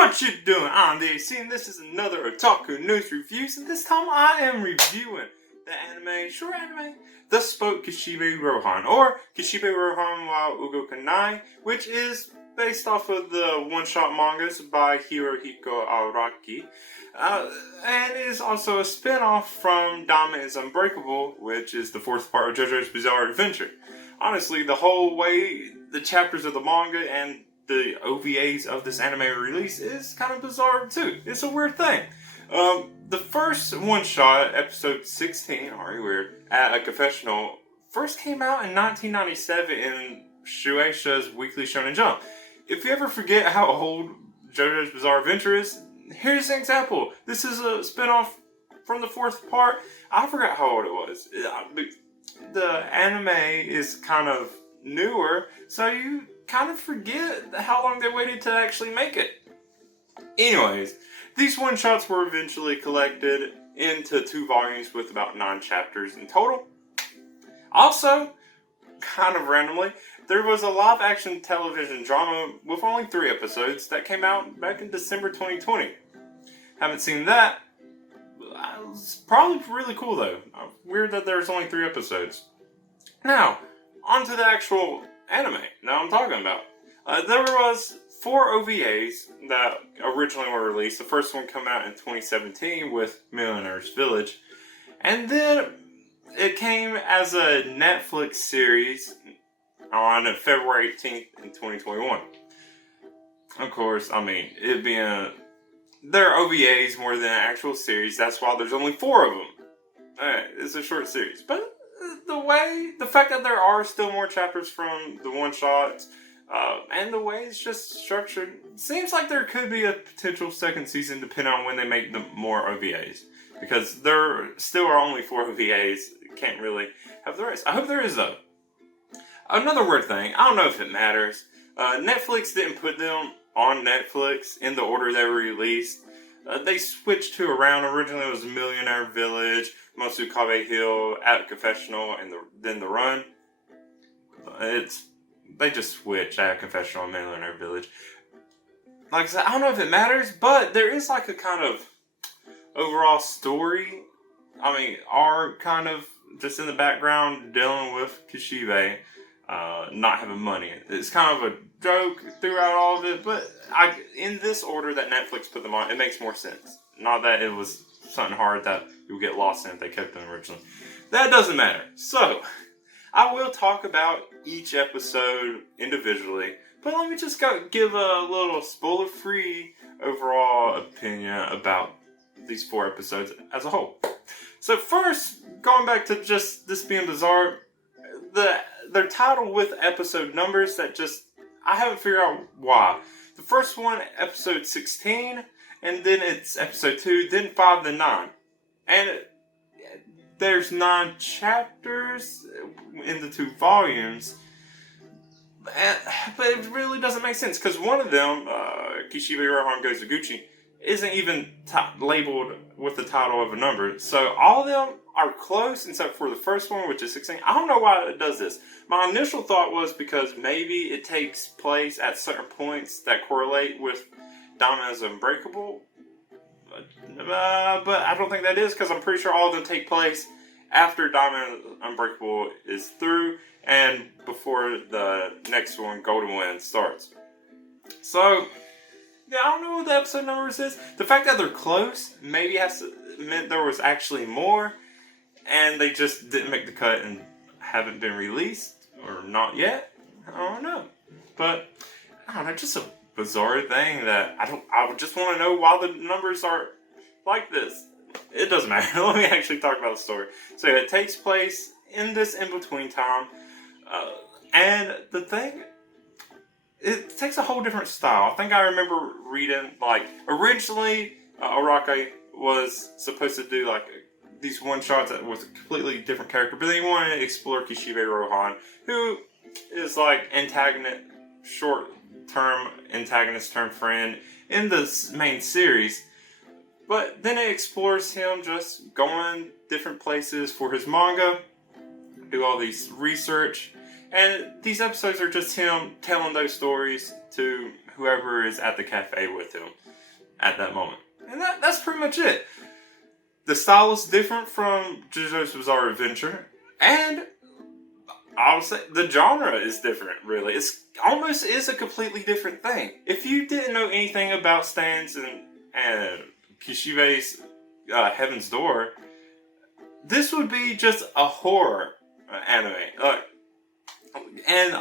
What you doing? I'm the AC, and this is another Otaku News Reviews, and this time I am reviewing the short anime, Thus Spoke Kishibe Rohan, or Kishibe Rohan wa Ugo Kanai, which is based off of the one-shot mangas by Hirohiko Araki, and is also a spin-off from Dama is Unbreakable, which is the fourth part of JoJo's Bizarre Adventure. Honestly, the whole way the chapters of the manga and the OVAs of this anime release is kind of bizarre too. It's a weird thing. The first one-shot, episode 16, already weird, at a Confessional, first came out in 1997 in Shueisha's Weekly Shonen Jump. If you ever forget how old JoJo's Bizarre Adventure is, here's an example. This is a spin-off from the fourth part. I forgot how old it was. The anime is kind of newer, so you kind of forget how long they waited to actually make it. Anyways, these one-shots were eventually collected into 2 volumes with about 9 chapters in total. Also, kind of randomly, there was a live-action television drama with only 3 episodes that came out back in December 2020. Haven't seen that. It's probably really cool though. Weird that there's only 3 episodes. Now, on to the actual anime that I'm talking about. There was 4 OVAs that originally were released. The first one came out in 2017 with Millionaire's Village. And then it came as a Netflix series on February 18th in 2021. Of course, I mean, it being... They're OVAs more than an actual series. That's why there's only 4 of them. It's a short series. But the fact that there are still more chapters from the one-shots, and the way it's just structured, seems like there could be a potential second season depending on when they make more OVAs. Because there still are only 4 OVAs. Can't really have the rest. I hope there is though. Another weird thing, I don't know if it matters. Netflix didn't put them on Netflix in the order they were released. They switched to around. Originally it was Millionaire Village, Mutsu-kabe Hill, At Confessional, and then The Run. They just switched At Confessional and Millionaire Village. Like I said, I don't know if it matters, but there is like a kind of overall story. I mean, arc kind of just in the background dealing with Kishibe not having money. It's kind of a joke throughout all of it, but in this order that Netflix put them on, it makes more sense. Not that it was something hard that you would get lost in if they kept them originally. That doesn't matter. So, I will talk about each episode individually, but let me just give a little spoiler-free overall opinion about these 4 episodes as a whole. So first, going back to just this being bizarre, they're titled with episode numbers that just, I haven't figured out why. The first one, episode 16, and then it's episode 2, then 5, then 9. And there's 9 chapters in the 2 volumes, but it really doesn't make sense, because one of them, Kishibe Rohan Goes to Gucci, isn't even labeled with the title of a number. So all of them are close except for the first one, which is 16. I don't know why it does this. My initial thought was because maybe it takes place at certain points that correlate with Dama is Unbreakable. But I don't think that is, because I'm pretty sure all of them take place after Dama is Unbreakable is through and before the next one, Golden Wind, starts. So... yeah, I don't know what the episode numbers is. The fact that they're close maybe meant there was actually more, and they just didn't make the cut and haven't been released, or not yet. I don't know. But, I don't know, just a bizarre thing that I would just want to know why the numbers are like this. It doesn't matter. Let me actually talk about the story. So it takes place in this in-between time, and the thing... it takes a whole different style. I think I remember reading, like, originally, Araki was supposed to do, like, these one-shots with a completely different character, but then he wanted to explore Kishibe Rohan, who is, like, short-term antagonist turned friend in the main series. But then it explores him just going different places for his manga, do all these research, and these episodes are just him telling those stories to whoever is at the cafe with him at that moment. And that's pretty much it. The style is different from JoJo's Bizarre Adventure, and I would say the genre is different, really. It's almost is a completely different thing. If you didn't know anything about Stan's and Kishibe's Heaven's Door, this would be just a horror anime. And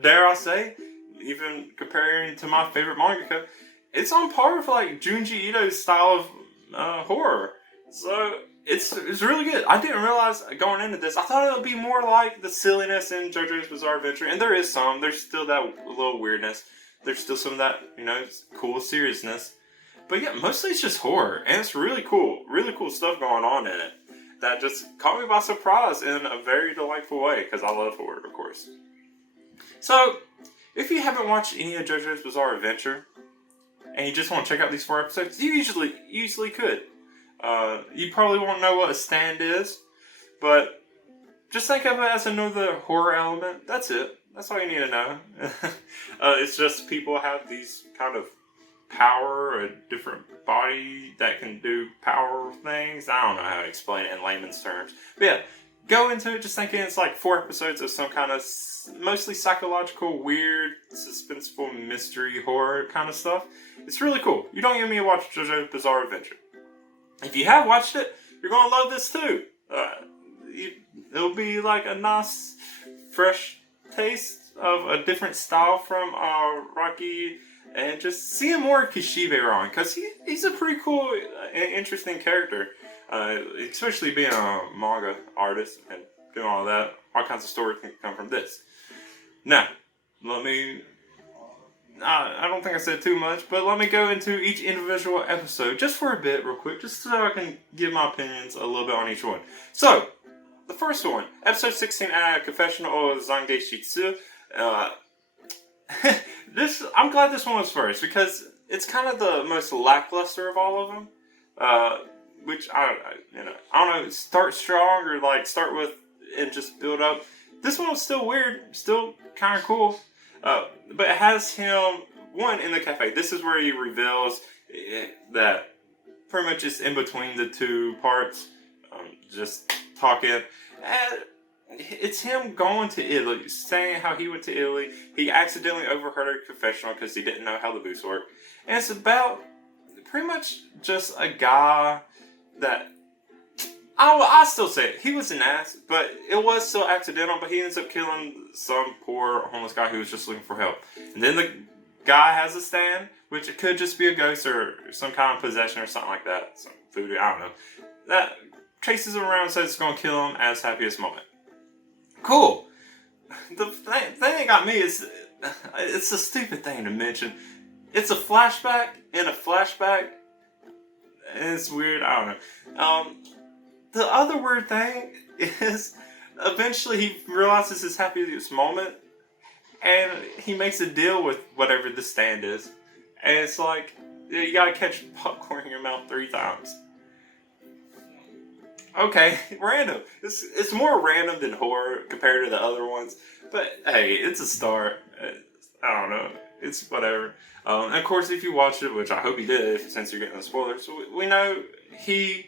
dare I say, even comparing to my favorite mangaka, it's on par with like Junji Ito's style of horror. So it's really good. I didn't realize going into this, I thought it would be more like the silliness in JoJo's Bizarre Adventure, and there is some. There's still that little weirdness. There's still some of that, cool seriousness. But yeah, mostly it's just horror, and it's really cool. Really cool stuff going on in it that just caught me by surprise in a very delightful way, because I love horror, of course. So, if you haven't watched any of JoJo's Bizarre Adventure, and you just want to check out these 4 episodes, you easily could. You probably won't know what a stand is, but just think of it as another horror element. That's it. That's all you need to know. It's just people have these kind of power, a different body that can do power things. I don't know how to explain it in layman's terms. But yeah, go into it just thinking it's like 4 episodes of some kind of mostly psychological, weird, suspenseful, mystery, horror kind of stuff. It's really cool. You don't even need to watch JoJo's Bizarre Adventure. If you have watched it, you're going to love this too. It'll be like a nice, fresh taste of a different style from Rocky, and just seeing more Kishibe Rohan, because he's a pretty cool and interesting character, especially being a manga artist and doing all that. All kinds of stories can come from this. Now, I don't think I said too much, but let me go into each individual episode just for a bit, real quick, just so I can give my opinions a little bit on each one. So, the first one, episode 16, Confessional of Zange-shitsu. I'm glad this one was first, because it's kind of the most lackluster of all of them. Which I don't know, start strong or like start with and just build up. This one was still weird, still kind of cool. But it has him, one, in the cafe. This is where he reveals that pretty much is in between the 2 parts, just talking. And it's him going to Italy, saying how he went to Italy. He accidentally overheard a confessional because he didn't know how the booths work. And it's about pretty much just a guy that, I still say it, he was an ass, but it was still accidental, but he ends up killing some poor homeless guy who was just looking for help. And then the guy has a stand, which it could just be a ghost or some kind of possession or something like that. Some voodoo, I don't know. That chases him around and says it's going to kill him at his happiest moment. Cool. The thing that got me is, it's a stupid thing to mention. It's a flashback in a flashback. And it's weird, I don't know. The other weird thing is, eventually he realizes his happiest moment, and he makes a deal with whatever the stand is. And it's like, you gotta catch popcorn in your mouth 3 times. Okay, random. It's more random than horror compared to the other ones. But hey, it's a start. I don't know. It's whatever. And of course, if you watched it, which I hope you did, since you're getting the spoilers, we know he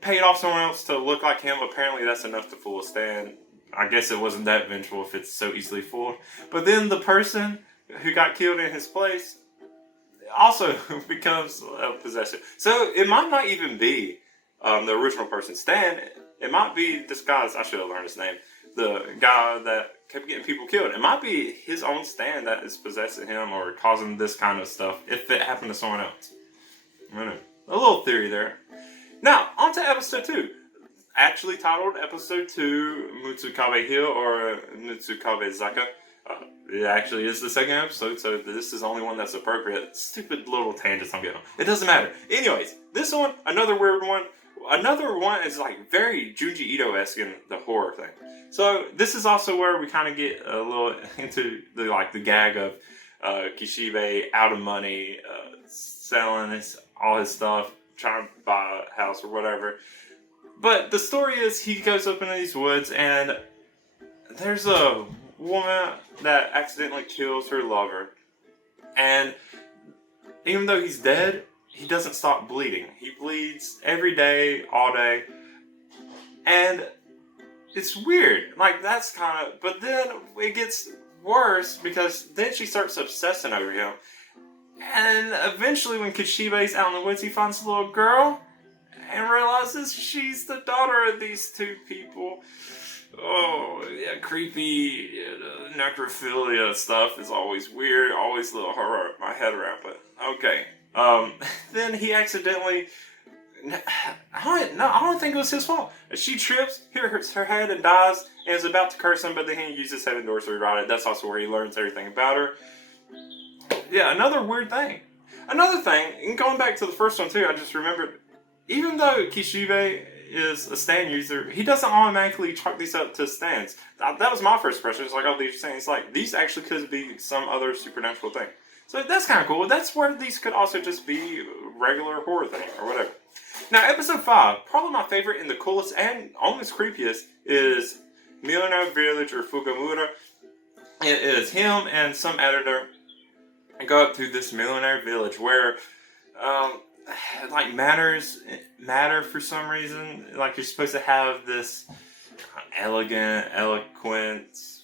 paid off someone else to look like him. Apparently that's enough to fool a stand. I guess it wasn't that vengeful if it's so easily fooled. But then the person who got killed in his place also becomes a possessor. So it might not even be the original person, Stan. It might be this guy's, I should have learned his name, the guy that kept getting people killed. It might be his own Stan that is possessing him or causing this kind of stuff if it happened to someone else. I don't know. A little theory there. Now, on to episode 2. Actually titled episode 2, Mutsu-kabe Hill or Mutsu-kabe Zaka. It actually is the second episode, so this is the only one that's appropriate. Stupid little tangents I'm getting on. It doesn't matter. Anyways, this one, another weird one. Another one is like very Junji Ito-esque in the horror thing. So this is also where we kind of get a little into the gag of Kishibe out of money, selling all his stuff, trying to buy a house or whatever. But the story is he goes up into these woods and there's a woman that accidentally kills her lover. And even though he's dead, he doesn't stop bleeding. He bleeds every day, all day. And it's weird. Like, that's kind of... But then it gets worse because then she starts obsessing over him. And eventually when Kishibe's out in the woods, he finds a little girl and realizes she's the daughter of these two people. Oh, yeah, creepy necrophilia stuff is always weird. Always a little hard to wrap my head around, but okay. Then he accidentally... I don't think it was his fault. She trips, hits her head and dies, and is about to curse him, but then he uses heaven doors to rewrite it. That's also where he learns everything about her. Yeah, another weird thing. Another thing, and going back to the first one too, I just remembered, even though Kishibe is a stand user, he doesn't automatically chalk these up to stands. That was my first impression. It's like, oh, these stands, like, these actually could be some other supernatural thing. So that's kind of cool. That's where these could also just be regular horror thing or whatever. Now, episode 5, probably my favorite and the coolest and almost creepiest is Millionaire Village or Fugō-mura. It is him and some editor go up to this millionaire village where, like, matter for some reason. Like, you're supposed to have this eloquence.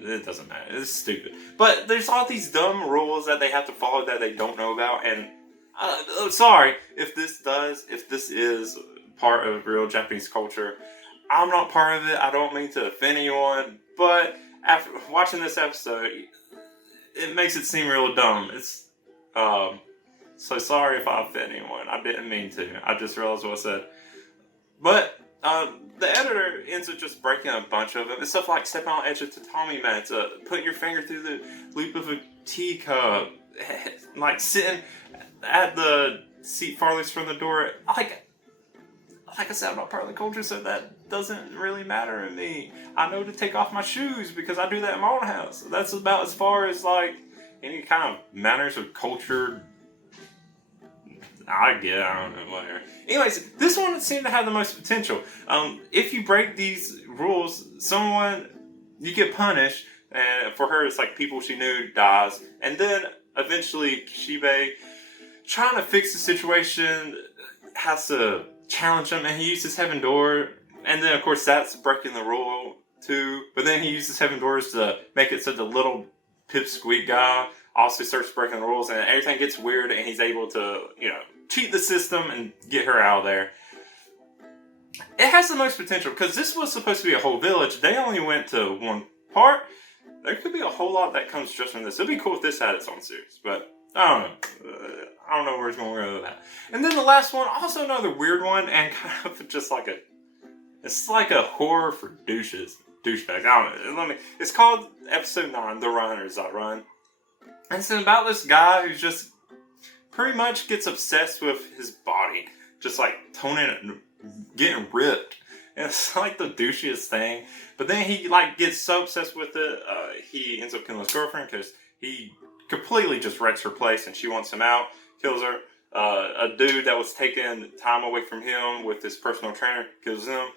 It doesn't matter. It's stupid. But there's all these dumb rules that they have to follow that they don't know about. And sorry if this is part of real Japanese culture. I'm not part of it. I don't mean to offend anyone. But after watching this episode, it makes it seem real dumb. It's so sorry if I offend anyone. I didn't mean to. I just realized what I said. But the editor ends up just breaking a bunch of them. It's stuff like stepping on the edge of tatami mats, putting your finger through the loop of a teacup, like sitting at the seat farthest from the door. Like I said, I'm not part of the culture, so that doesn't really matter to me. I know to take off my shoes because I do that in my own house. That's about as far as, like, any kind of manners of culture I don't know, whatever. Anyways, this one seemed to have the most potential. If you break these rules, you get punished, and for her it's like people she knew dies, and then eventually Kishibe, trying to fix the situation, has to challenge him, and he uses heaven door, and then of course that's breaking the rule too, but then he uses heaven doors to make it so the little pipsqueak guy also starts breaking the rules, and everything gets weird, and he's able to, cheat the system and get her out of there. It has the most potential, because this was supposed to be a whole village. They only went to one part. There could be a whole lot that comes just from this. It'd be cool if this had its own series, but I don't know. I don't know where it's going to go with that. And then the last one, also another weird one, and kind of just like it's like a horror for douchebags. I don't know. It's called episode 9, The Runners I Run. And it's about this guy who's just pretty much gets obsessed with his body. Just like toning it and getting ripped. And it's like the douchiest thing. But then he gets so obsessed with it, he ends up killing his girlfriend because he completely just wrecks her place and she wants him out. Kills her. A dude that was taking time away from him with his personal trainer kills him.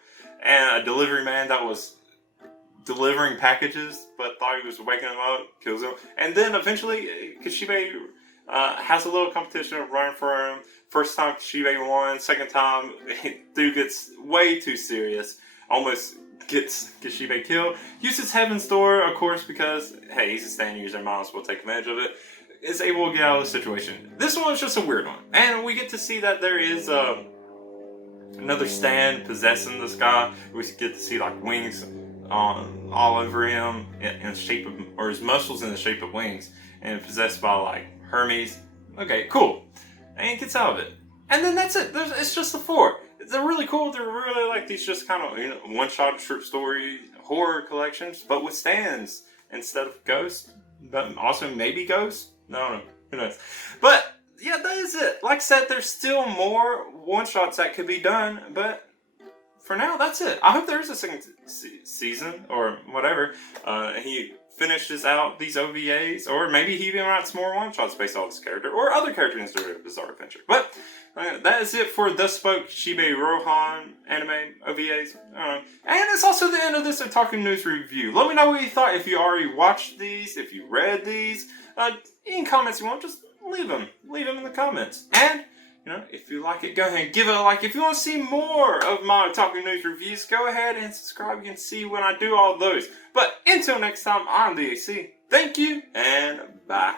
And a delivery man that was delivering packages but thought he was waking him up kills him. And then eventually Kishibe has a little competition of running for him. First time Kishibe won. Second time, dude gets way too serious. Almost gets Kishibe killed. Uses Heaven's Door, of course, because, hey, he's a stand user, might as well take advantage of it. Is able to get out of the situation. This one was just a weird one. And we get to see that there is another stand possessing this guy. We get to see wings all over him in the shape of, or his muscles in the shape of wings. And possessed by Hermes. Okay, cool. And he gets out of it. And then that's it. It's just the 4. They're really cool. They're really these just kind of one-shot short story horror collections, but with stands instead of ghosts. But also maybe ghosts. No, who knows? But yeah, that is it. Like I said, there's still more one-shots that could be done, but for now, that's it. I hope there is a second season or whatever. He finishes out these OVAs, or maybe he even writes more one-shots based on this character, or other characters in a bizarre adventure. But that is it for Thus Spoke Kishibe Rohan anime OVAs. And it's also the end of this Otaku News Review. Let me know what you thought, if you already watched these, if you read these. any comments you want, just leave them in the comments. And if you like it, go ahead and give it a like. If you want to see more of my Otaku News Reviews, go ahead and subscribe. You can see when I do all those. But until next time, I'm the AC. Thank you, and bye.